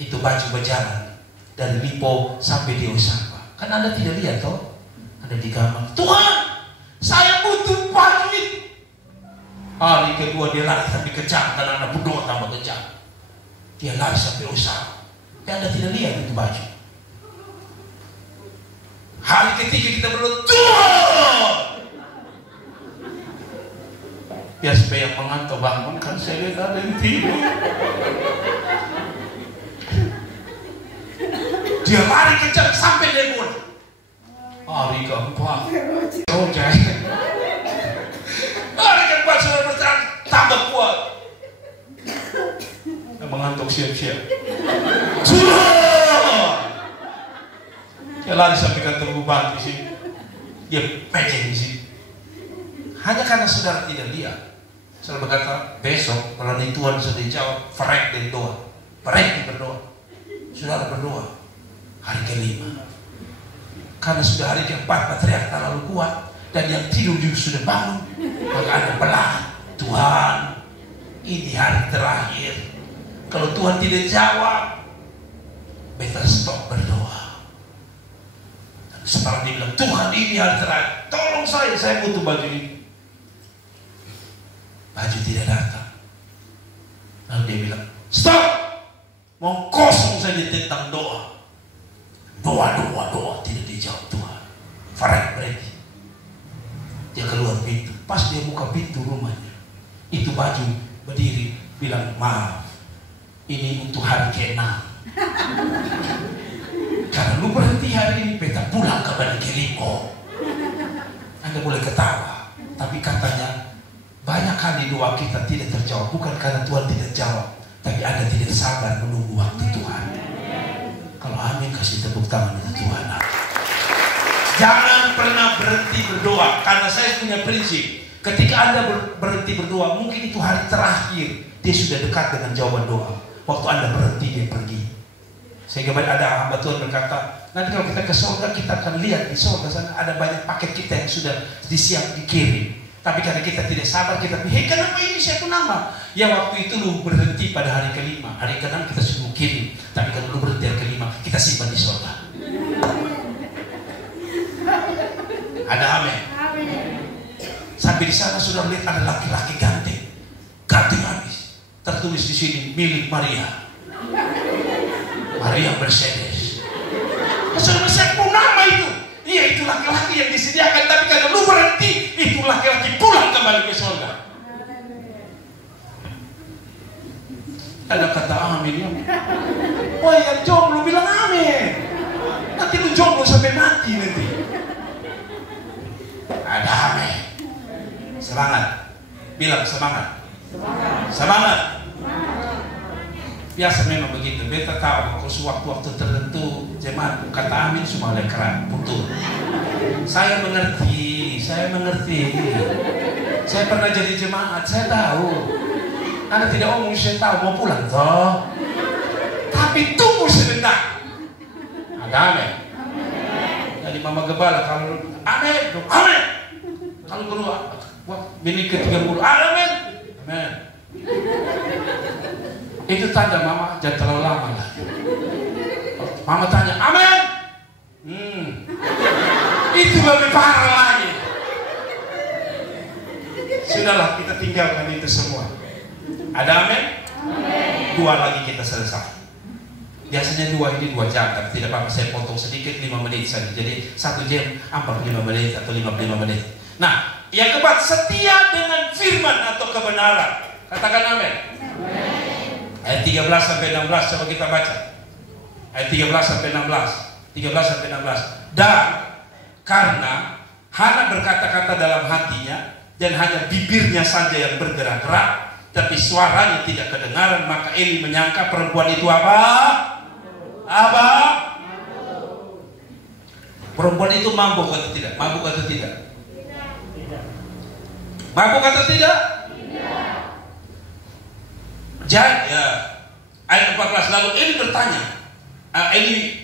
Itu baju berjalan dari Lipo sampai di Osaka. Kan Anda tidak lihat toh? Ada di kamar. Tuhan, saya butuh baju itu. Hari kedua dia lari sampai kejam, karena Anda berdoa tambah kejam. Dia lari sampai Osaka. Anda tidak lihat itu baju. Hari ketiga kita berdoa, Tuhan, biar supaya yang mengantuk bangun, kan saya lihat ada yang tidur. Dia lari kencang sampai dia pun. Hari keempat, hari keempat sudah berjalan tambah kuat. Mengantuk siap-siap. Dia lari sampai kantor bupati di sini. Dia pejeng di sini. Hanya karena saudara tidak lihat. Saudara berkata, besok kalau Tuhan sudah dijawab, frek dari doa. Frek berdoa. Saudara berdoa. Hari ke-5. Karena sudah hari ke-4 patriark terlalu kuat dan yang tidur juga sudah bangun. Maka ada belah. Tuhan, ini hari terakhir. Kalau Tuhan tidak jawab, better stop berdoa. Setelah dia bilang, Tuhan ini hari terakhir, tolong saya butuh baju ini. Baju tidak datang. Lalu dia bilang, stop, mau kosong saja tentang doa. Doa tidak dijawab Tuhan. Farek berhenti. Dia keluar pintu. Pas dia buka pintu rumahnya, itu baju berdiri bilang, maaf, ini untuk hari ke-6. Karena lu berhenti hari ini, beta pulang kembali ke Lipo. Anda boleh ketawa, tapi katanya banyak kali doa kita tidak terjawab, bukan karena Tuhan tidak jawab, tapi Anda tidak sabar menunggu waktu Tuhan. Kalau amin, kasih tepuk tangan untuk Tuhan. Jangan pernah berhenti berdoa, karena saya punya prinsip. Ketika Anda berhenti berdoa, mungkin itu hari terakhir dia sudah dekat dengan jawaban doa. Waktu Anda berhenti, dia pergi. Sehingga ada hamba Tuhan berkata, nanti kalau kita ke surga, kita akan lihat di surga sana ada banyak paket kita yang sudah disiap dikirim. Tapi karena kita tidak sabar, kita pikir, kenapa ini satu nama? Ya waktu itu lu berhenti pada hari kelima. Hari keenam kita suruh kirim. Tapi kalau lu berhenti hari kelima, kita simpan di surga. Ada amin. Sampai di sana sudah melihat ada laki-laki ganteng. Ganteng habis. Tertulis di sini, milik Maria. Maria Mercedes. Sudah satu nama itu. Iya, itu laki-laki yang disediakan. Tapi kalau lu berhenti, itu laki-laki pulang kembali ke surga. Ada kata amin ya. Oh yang jomblo bilang amin. Nanti lu jomblo sampai mati nanti. Ada amin. Semangat. Bilang semangat. Semangat. Biasa memang begitu. Beta tahu kalau sewaktu-waktu tertentu jemaat kata amin semua lekran putus. Saya mengerti. Saya pernah jadi jemaat. Saya tahu. Anda tidak omong, saya tahu mau pulang toh. Tapi tunggu sebentar. Ada amin. Jadi mama gembala kalau amin, amin. Kalau kedua, bini ketiga mulu amin, amin. Itu tanda mama jangan terlalu lama lah. Mama tanya amin. Itu lebih parah lagi. Sudahlah kita tinggalkan itu semua. Ada amin? Dua lagi kita selesai. Biasanya dua jam, tapi tidak apa-apa saya potong sedikit 5 menit saja. Jadi 1 jam 45 menit atau 55 menit. Nah, yang keempat, setia dengan firman atau kebenaran. Katakan amin. Ayat 13 sampai 16 coba kita baca. Ayat 13 sampai 16. Dan karena Hana berkata-kata dalam hatinya dan hanya bibirnya saja yang bergerak-gerak, tapi suaranya tidak kedengaran, maka Eli menyangka perempuan itu apa? Perempuan itu mabuk atau tidak? Mabuk atau tidak? Mabuk atau tidak? Jadi, ayat 14, lalu Eli bertanya,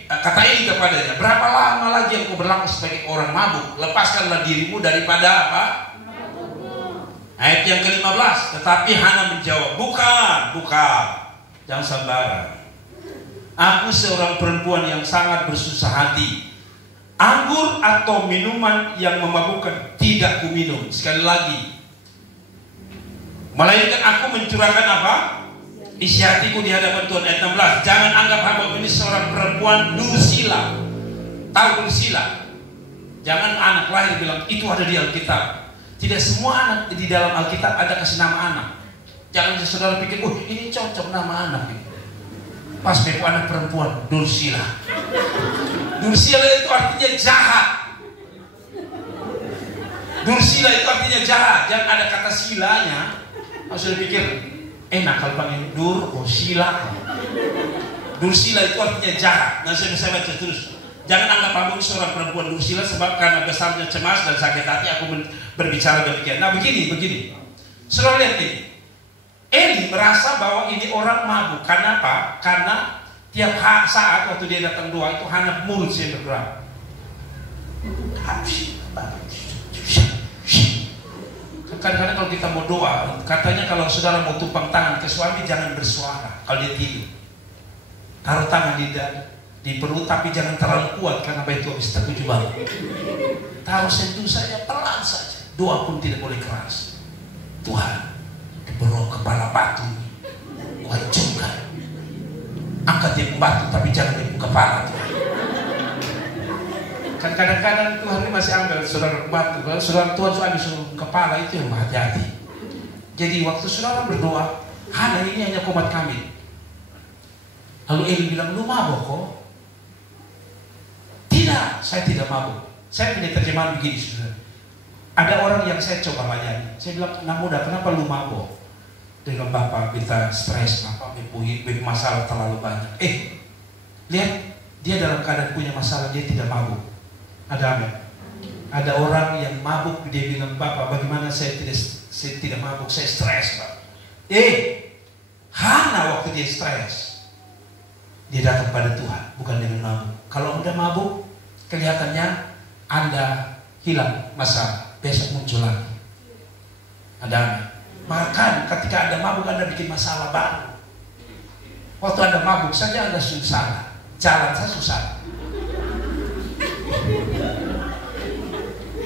kata Eli kepadanya, berapa lama lagi engkau berlaku sebagai orang mabuk? Lepaskanlah dirimu daripada apa? Ayat yang ke-15, tetapi Hana menjawab, bukan, jangan sembarang. Aku seorang perempuan yang sangat bersusah hati. Anggur atau minuman yang memabukkan tidak kuminum. Sekali lagi, melainkan aku mencurahkan apa? Isi hatiku di hadapan Tuhan. Ayat 16, jangan anggap hamba ini seorang perempuan Dursila. Tahu Dursila? Jangan anak lahir bilang itu ada di Alkitab. Tidak semua anak di dalam Alkitab ada kasih nama anak. Jangan saudara pikir, ini cocok nama anak. Pas bepo anak perempuan, Dursila. Dursila itu artinya jahat. Dursila itu artinya jahat. Jangan ada kata silanya. Saudara pikir, enak kalau panggil Dursila. Dursila itu artinya jahat. Nah saya baca terus. Jangan anggap kamu seorang perempuan Dursila sebab karena besarnya cemas dan sakit hati aku berbicara demikian. Nah begini. Saudara lihat ini. Eli merasa bahwa ini orang mabuk. Karena apa? Karena tiap saat waktu dia datang doa itu hanya mulut saya bergerak. Kadang-kadang kalau kita mau doa, katanya kalau saudara mau tumpang tangan ke suami jangan bersuara. Kalau dia tidur, taruh tangan di perut tapi jangan terlalu kuat karena itu habis tertuju banget. Taruh sentuh saja pelan saja. Doa pun tidak boleh keras. Tuhan, berok kepala batu hancurkan. Angkat dia batu tapi jangan dia kepala. Kan kadang-kadang Tuhan ini masih ambil saudara batu. Kalau saudara Tuhan ambil suruh kepala itu yang hati-hati. Jadi waktu saudara berdoa, Hana ini hanya komat kami. Lalu Eli bilang, lu mabok kok? Tidak, saya tidak mabuk. Saya punya terjemahan begini saudara. Ada orang yang saya coba layani. Saya bilang, nah muda, kenapa lu mabuk? Dengan bapak kita stres, bapak masalah terlalu banyak. Lihat, dia dalam keadaan punya masalah, dia tidak mabuk. Ada amin. Ada orang yang mabuk, dia bilang, bapak bagaimana saya tidak mabuk, saya stres pak. Hana waktu dia stres, dia datang pada Tuhan, bukan dengan mabuk. Kalau Anda mabuk, kelihatannya Anda hilang masalah, besok muncul lagi. Ada. Bahkan ketika Anda mabuk, Anda bikin masalah baru. Waktu Anda mabuk saja Anda susah. Jalan saya susah.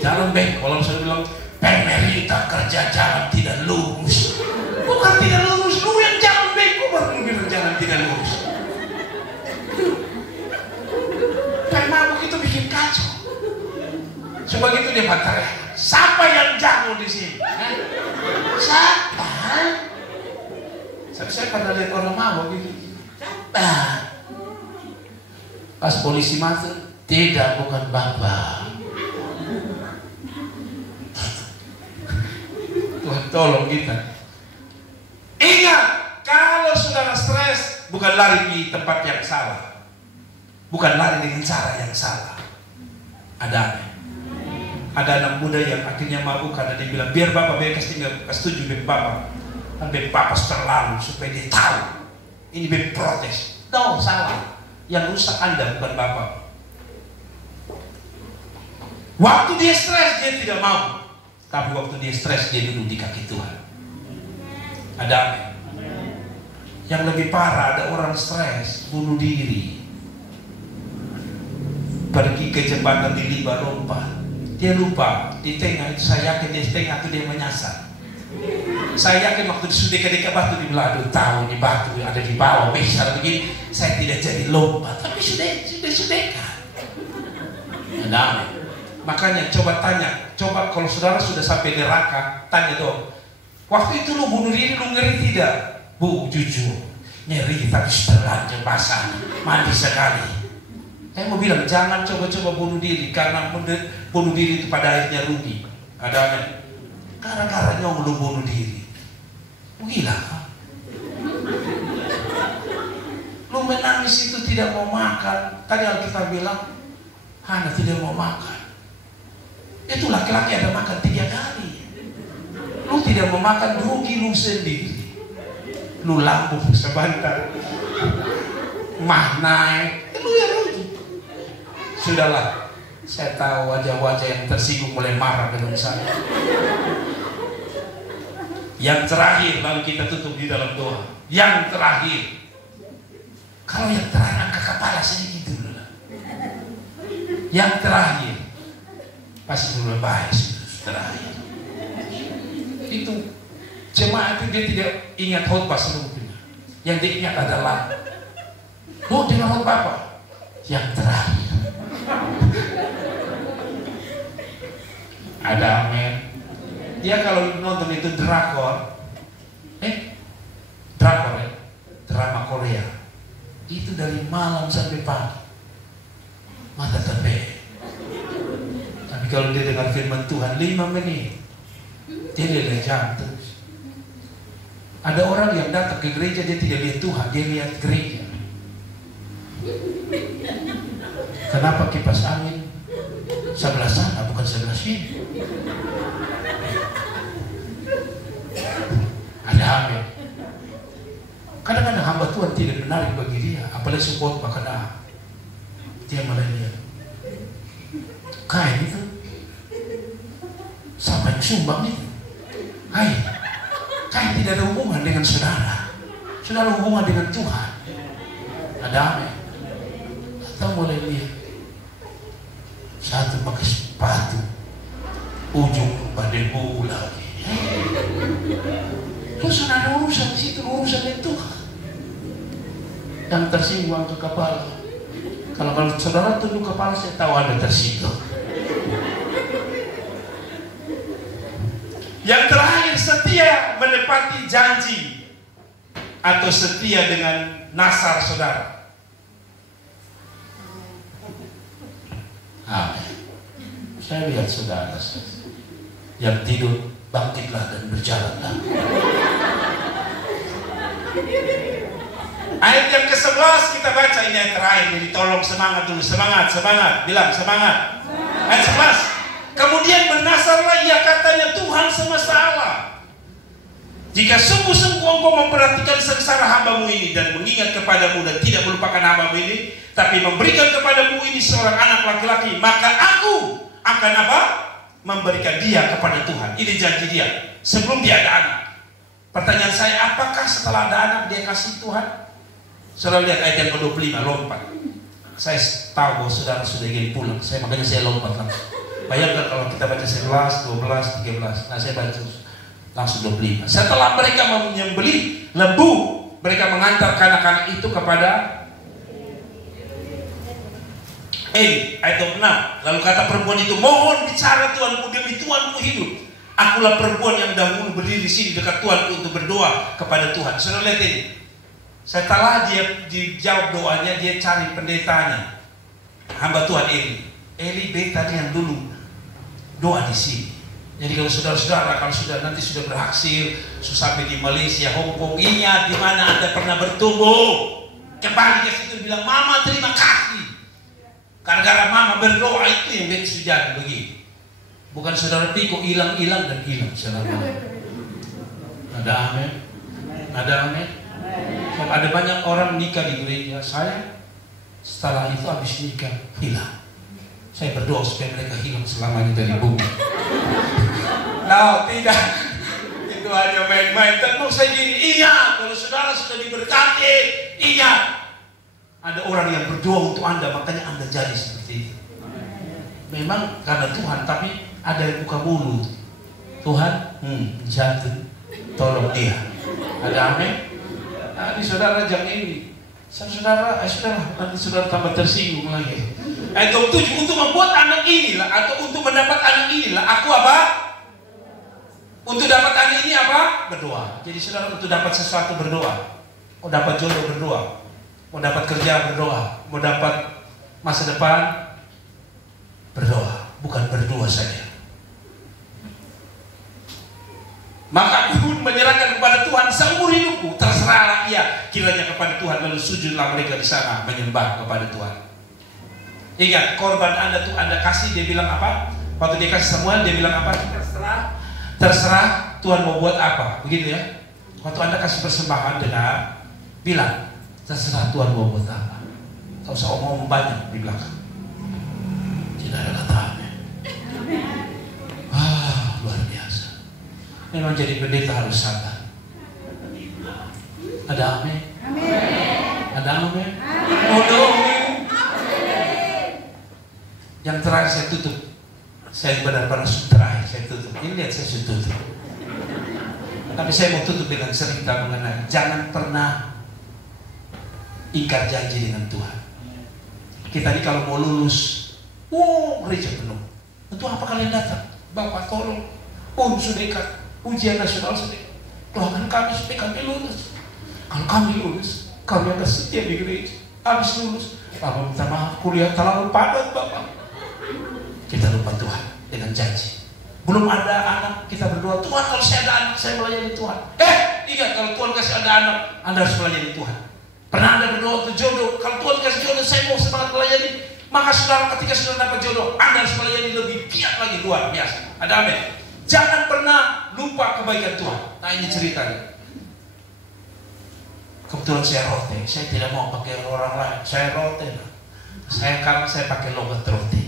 Jalan bengkok. Kalau saya bilang pemerintah kerja jalan tidak lurus. Bukan tidak lurus, lu yang jalan bengkok baru bilang jalan tidak lurus. Mabuk itu bikin kacau. Sebab itu dia berteriak, siapa yang jago di sini? Siapa? Saya pernah lihat orang mabuk gitu. Siapa? Pas polisi masuk, tidak, bukan Bapak. Tuhan tolong kita. Ingat, kalau saudara stres, bukan lari di tempat yang salah, bukan lari dengan cara yang salah. Ada anak muda yang akhirnya mabuk karena dia bilang, biar Bapak kasih setuju dengan Bapak. Dan Bapak terlalu supaya dia tahu. Ini protes. No, salah. Yang rusak Anda bukan Bapak. Waktu dia stres dia tidak mau, tapi waktu dia stres dia duduk di kaki Tuhan. Ada amin. Yang lebih parah, ada orang stres bunuh diri, pergi ke jembatan di Liba lompat. Dia lupa di tengah itu, saya yakin di tengah itu dia menyasar. Saya yakin waktu disudekan di batu di beladu, tahu di batu ada di bawah besar begini, saya tidak jadi lompat, tapi sudah sudekan. Ada. Makanya coba tanya, coba kalau saudara sudah sampai neraka, tanya dong, waktu itu lu bunuh diri, lu ngeri tidak? Bu, jujur, nyeri tapi terlanjur basah, mandi sekali. Saya mau bilang jangan coba-coba bunuh diri, karena bunuh diri itu pada akhirnya rugi. Ada gara-garanya lu bunuh diri. Gila kan? Lu menangis itu tidak mau makan. Tadi Alkitab bilang Hana tidak mau makan. Itu laki-laki ada makan 3 kali. Lu tidak mau makan, rugi lu sendiri. Lu lambung sebentar, mah naik, lu yang rugi. Sudahlah, saya tahu wajah-wajah yang tersinggung mulai marah dengan saya. Yang terakhir, lalu kita tutup di dalam doa. Yang terakhir, kalau yang terakhir angkat kepala sedikit dulu lah. Yang terakhir, pasti dulu baik terakhir. Itu jemaat itu dia tidak ingat khotbah seluruhnya. Yang dia ingat adalah, oh dengan khotbah apa? Yang terakhir. Ada amin. Dia kalau nonton itu drakor, drama Korea, itu dari malam sampai pagi, mata terpejam. Tapi kalau dia dengar firman Tuhan 5 menit, dia lihat jam terus. Ada orang yang datang ke gereja, dia tidak lihat Tuhan, dia lihat gereja. Kenapa kipas angin sebelah sana bukan sebelah sini? Ada amin. Kadang-kadang hamba Tuhan tidak menarik bagi dia, apalagi support karena dia malah lihat kain itu siapa yang sumbang itu? Hai, kain tidak ada hubungan dengan saudara. Saudara hubungan dengan Tuhan. Ada amin. Atau mulai lihat satu pakai sepatu ujung pada bola. Terus ada urusan di situ, urusan itu Tuhan. Yang tersinggung ke kepala. Kalau saudara tunduk kepala, saya tahu ada tersinggung. Yang terakhir, setia menepati janji atau setia dengan nasar saudara. Amin. Saya lihat saudara yang tidur, bangkitlah dan berjalanlah. Ayat yang ke-11 kita baca, ini yang terakhir, jadi tolong semangat dulu, semangat, bilang semangat. Ayat 11, kemudian bernasarlah ia katanya Tuhan semesta alam, jika sungguh-sungguh engkau memperhatikan sengsara hambamu ini dan mengingat kepadamu dan tidak melupakan hambamu ini, tapi memberikan kepadamu ini seorang anak laki-laki, maka aku akan apa? Memberikan dia kepada Tuhan. Ini janji dia. sebelum dia ada anak. Pertanyaan saya, apakah setelah ada anak dia kasih Tuhan? Saudara lihat ayat yang ke-25, lompat. Saya tahu bahwa saudara sudah ingin pulang, makanya saya lompat langsung. Bayangkan kalau kita baca 11, 12, 13. Nah saya baca langsung 25. Setelah mereka menyembelih lembu, mereka mengantar kanak-kanak itu kepada Eli. Ayat 26. Lalu kata perempuan itu, mohon bicara Tuanku, demi Tuanku hidup. Akulah perempuan yang dahulu berdiri di sini dekat Tuanku untuk berdoa kepada Tuhan. Saudara lihat ini. Setelah dia dijawab doanya, dia cari pendetanya, hamba Tuhan Eli. Eli tadi yang dulu doa di sini. Jadi kalau saudara-saudara, kalau sudah nanti sudah berhasil, sampai di Malaysia, Hong Kong, ingat di mana Anda pernah bertumbuh. Kembali ke situ bilang, Mama terima kasih. Gara-gara Mama berdoa itu yang sudah begini. Bukan saudara pikir hilang-hilang dan hilang. Saudara. Ada amin? Ada amin? Ada banyak orang nikah di gereja. Saya setelah itu habis nikah hilang. Saya berdoa supaya mereka hilang selamanya dari bumi. Nah, tidak. Itu hanya main-main. Dan mau saya gini, iya. Kalau saudara sudah diberkati, iya. Ada orang yang berdoa untuk Anda, makanya Anda jadi seperti itu. Memang karena Tuhan, tapi ada yang buka mulut. Tuhan, jatuh, tolong dia. Ada amin? Nah, ini saudara jam ini. Saudara, nanti saudara tambah tersinggung lagi. Ayat 27, untuk membuat anak inilah, atau untuk mendapat anak inilah, aku apa? Untuk dapat anak ini apa? Berdoa. Jadi saudara untuk dapat sesuatu berdoa. Mau dapat jodoh berdoa. Mau dapat kerja berdoa. Mau dapat masa depan berdoa. Bukan berdoa saja. Maka aku menyerahkan kepada Tuhan seumur hidupku. Terserahlah ia kiranya kepada Tuhan. Lalu sujudlah mereka di sana menyembah kepada Tuhan. Ingat, korban Anda tuh Anda kasih, dia bilang apa? Waktu dia kasih Samuel, dia bilang apa? Terserah Tuhan mau buat apa. Begitu ya. Waktu Anda kasih persembahan dengan bilang, terserah Tuhan mau buat apa. Tak usah omong banyak di belakang. Tidak ada kata amin. Luar biasa. Memang jadi pendeta harus sabar. Ada amin? Ada amin? Yang terakhir saya tutup. Saya benar-benar terakhir saya tutup. Ini lihat saya sudah tutup. Tapi saya mau tutup dengan cerita mengenai jangan pernah ingkar janji dengan Tuhan. Kita ini kalau mau lulus, gereja penuh. Untuk apa kalian datang? Bapak tolong, sudah dekat, ujian nasional sudah. Doakan kami supaya kami lulus. Kalau kami lulus, kami akan setia di gereja. Habis lulus, Bapak minta maaf, kuliah terlalu padat Bapak. Kita lupa Tuhan dengan janji. Belum ada anak, kita berdoa, Tuhan kalau saya ada anak, saya melayani Tuhan. Ingat, kalau Tuhan kasih ada anak, Anda harus melayani Tuhan. Pernah Anda berdoa untuk jodoh, kalau Tuhan kasih jodoh, saya mau semangat melayani. Maka saudara ketika saudara dapat jodoh, Anda harus melayani lebih giat lagi, luar biasa. Ada amin. Jangan pernah lupa kebaikan Tuhan. Nah ini ceritanya. Kebetulan saya rote, saya tidak mau pakai orang lain. Saya rote, karena saya pakai logat rote.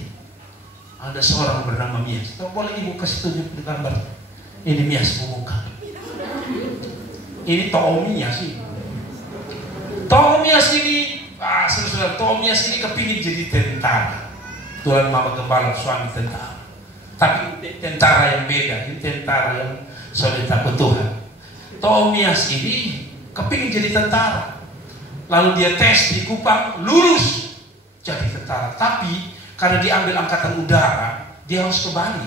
Ada seorang bernama Mias. Kalau boleh ibu kasih tunjuk di gambar. Ini Mias pemuka. Ini Tomias sih. Tomias ini, saudara, Tomias ini kepingin jadi tentara. Tuhan mama gembala suami tentara. Tapi tentara yang beda. Ini tentara yang sudah takut Tuhan. Tomias ini kepingin jadi tentara. Lalu dia tes di Kupang, lulus jadi tentara. Tapi karena dia ambil angkatan udara, dia harus ke Bali.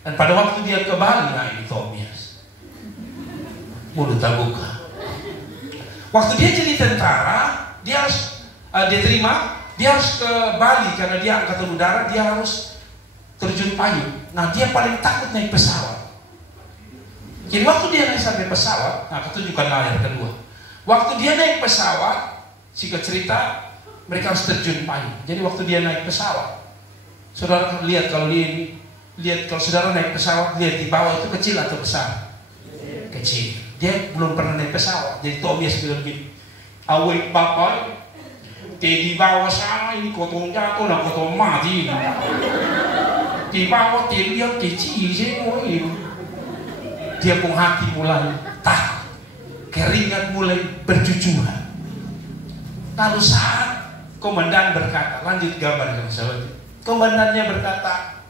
Dan pada waktu dia ke Bali, nah ini Tomias. Mulut terbuka. Waktu dia jadi tentara, dia harus dia harus ke Bali karena dia angkatan udara, dia harus terjun payung. Nah dia paling takut naik pesawat. Jadi waktu dia naik sampai pesawat, nah ketunjukan layar kedua. Waktu dia naik pesawat, singkat cerita, mereka harus terjun payung. Jadi waktu dia naik pesawat, saudara lihat kalau saudara naik pesawat, lihat di bawah itu kecil atau besar? Kecil. Dia belum pernah naik pesawat. Jadi Tobias bilang gini, awet bapak, di bawah sana ini kotong jatuh dan kotong mati. Di bawah dia lihat kecil semua ini. dia pun hati mulai takut, keringat mulai bercucuran. Lalu saat komandan berkata, lanjut gambar yang saya. Komandannya berkata,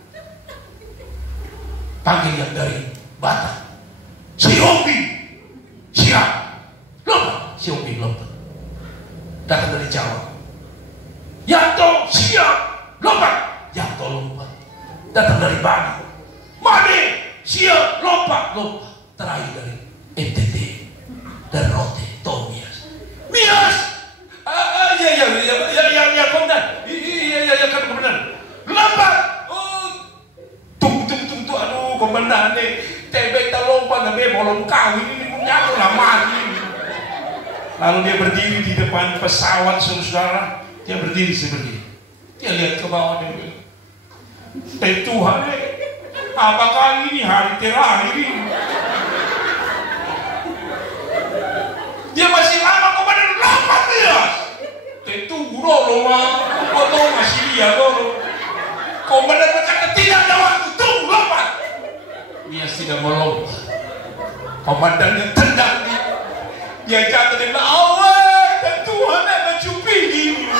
panggil yang dari Batak, si Opi, siap, lompat, si Opi lompat. Datang dari Jawa, Yanto siap, lompat, Yanto lompat. Datang dari Bali, Made siap, lompat. Terakhir dari NTT, dari Rote, Tomias, Mias, ya komandan, iya kan komandan, lompat. Tung, aduh komandan nih, tebek tak lompat, nabe bolong kawin ini punya aku lah mati. Lalu dia berdiri di depan pesawat, saudara. Dia berdiri seperti ini. Dia lihat ke bawah, dia bilang, Tuhan, apakah ini hari terakhir ini? Dia masih lama komandan, lompat dia. Tunggu dulu mah, kau masih lihat dulu. Komandan berkata, tidak ada waktu, tunggu, lompat. Dia tidak mau lompat. Komandannya tendang dia jatuh, dia bilang, awet, dan Tuhan ada cupi ini.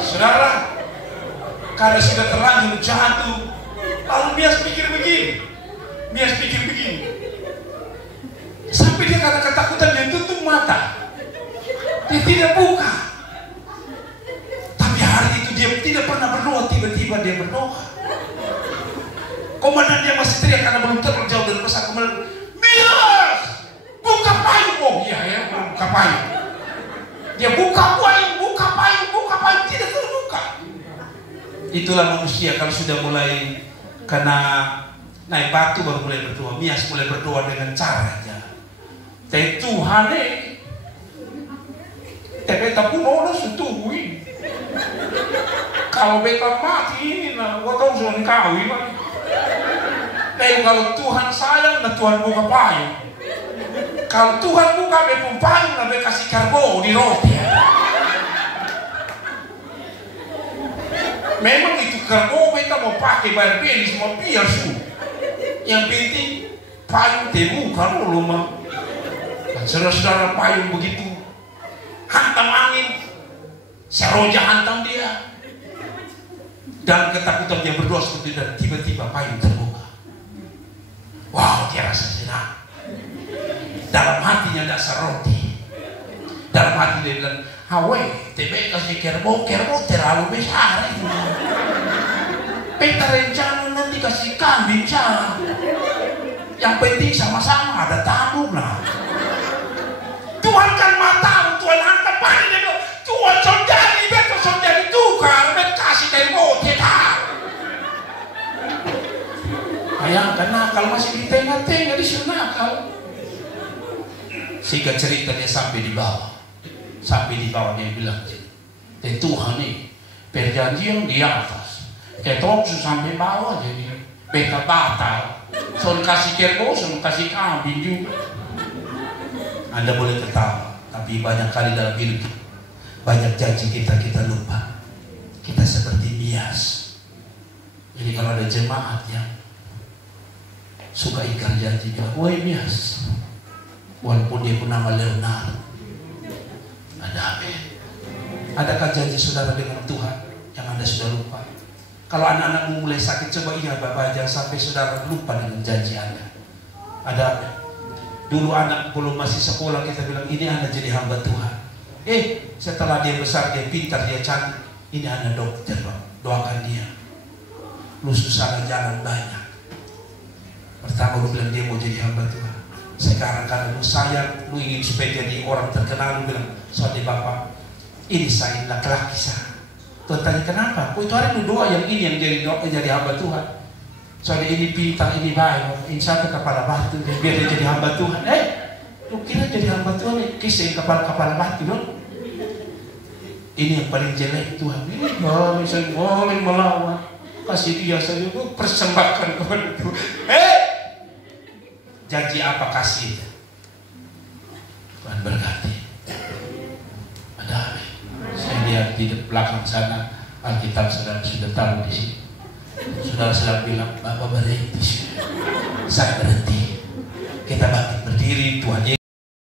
Saudara, karena sudah terlanjur jatuh, lalu Mias pikir begini. Sampai dia karena ketakutan dia tutup mata, dia tidak buka. Tapi hari itu dia tidak pernah berdoa, tiba-tiba dia berdoa. Komandan dia masih teriak karena belum terlalu jauh dari pesawat. Komandan, Mias, buka payung. Oh iya, buka payung. Dia buka payung, tidak terbuka. Itulah manusia kalau sudah mulai kena naik batu baru mulai berdoa. Mias mulai berdoa dengan caranya. Tapi Tuhan tapi pun orang setujui. Kalau beta mati ini nah, gua tahu sudah kawin lah. Tapi kalau Tuhan sayang, nah Tuhan buka payung. Kalau Tuhan buka bepung payung, nah beta kasih karbo di roti. Memang itu karbo beta mau pakai bayar beli semua biar su. Yang penting payung terbuka dulu mah. Saudara-saudara, payung begitu hantam angin, seroja hantam dia, dan ketakutan dia berdoa seperti itu, dan tiba-tiba payung terbuka. Wow, dia rasa senang. Dalam hatinya dasar roti. Dalam hati dia bilang, hawe, tebe kasih kerbo terlalu besar. Peta rencana nanti kasih kambing salah. Yang penting sama-sama ada tabung lah. Tuhan kan mata, Tuhan hantar paling dia bilang, Tuhan saudari, betul saudari tukar, betul kasih dari motor. Bayangkan nakal masih di tengah-tengah di sana nakal. Sehingga ceritanya sampai di bawah dia bilang, Tuhan nih, perjanjian di atas, ketoksu sampai bawah jadi beta batal. Soal kasih kerbo, soal kasih kambing juga. Anda boleh ketawa, tapi banyak kali dalam hidup banyak janji kita lupa. Kita seperti Mias. Jadi kalau ada jemaat yang suka ingkar janji, bilang, woi Mias, walaupun dia pun nama Leonardo, ada apa? Adakah janji saudara dengan Tuhan yang Anda sudah lupa? Kalau anak-anakmu mulai sakit, coba ingat Bapak, jangan sampai saudara lupa dengan janji Anda. Ada apa? Dulu anak belum masih sekolah, kita bilang, ini Anda jadi hamba Tuhan. Setelah dia besar, dia pintar, dia cantik, ini Anda dokter, doakan dia. Lu susah jalan banyak. Pertama lu bilang dia mau jadi hamba Tuhan. Sekarang karena lu sayang, lu ingin supaya jadi orang terkenal, lu bilang, soalnya Bapak, ini saya laki-laki saya. Tuhan tanya kenapa? Itu hari lu doa yang ini yang jadi hamba Tuhan. Soalnya ini pintar, ini baik, insya Allah kepala batu, biar dia jadi hamba Tuhan. Lu kira jadi hamba Tuhan, kisah kepala batu dong. Ini yang paling jelek Tuhan. Ini boleh melawan, kasih dia saja, persembahkan kepada Tuhan. Janji apa kasih? Tuhan berkati. Ada apa? Saya lihat di belakang sana Alkitab sudah taruh di sini. Saudara sedang bilang, Bapak berhenti. Saya berhenti. Kita bangkit berdiri, Tuhan Yesus.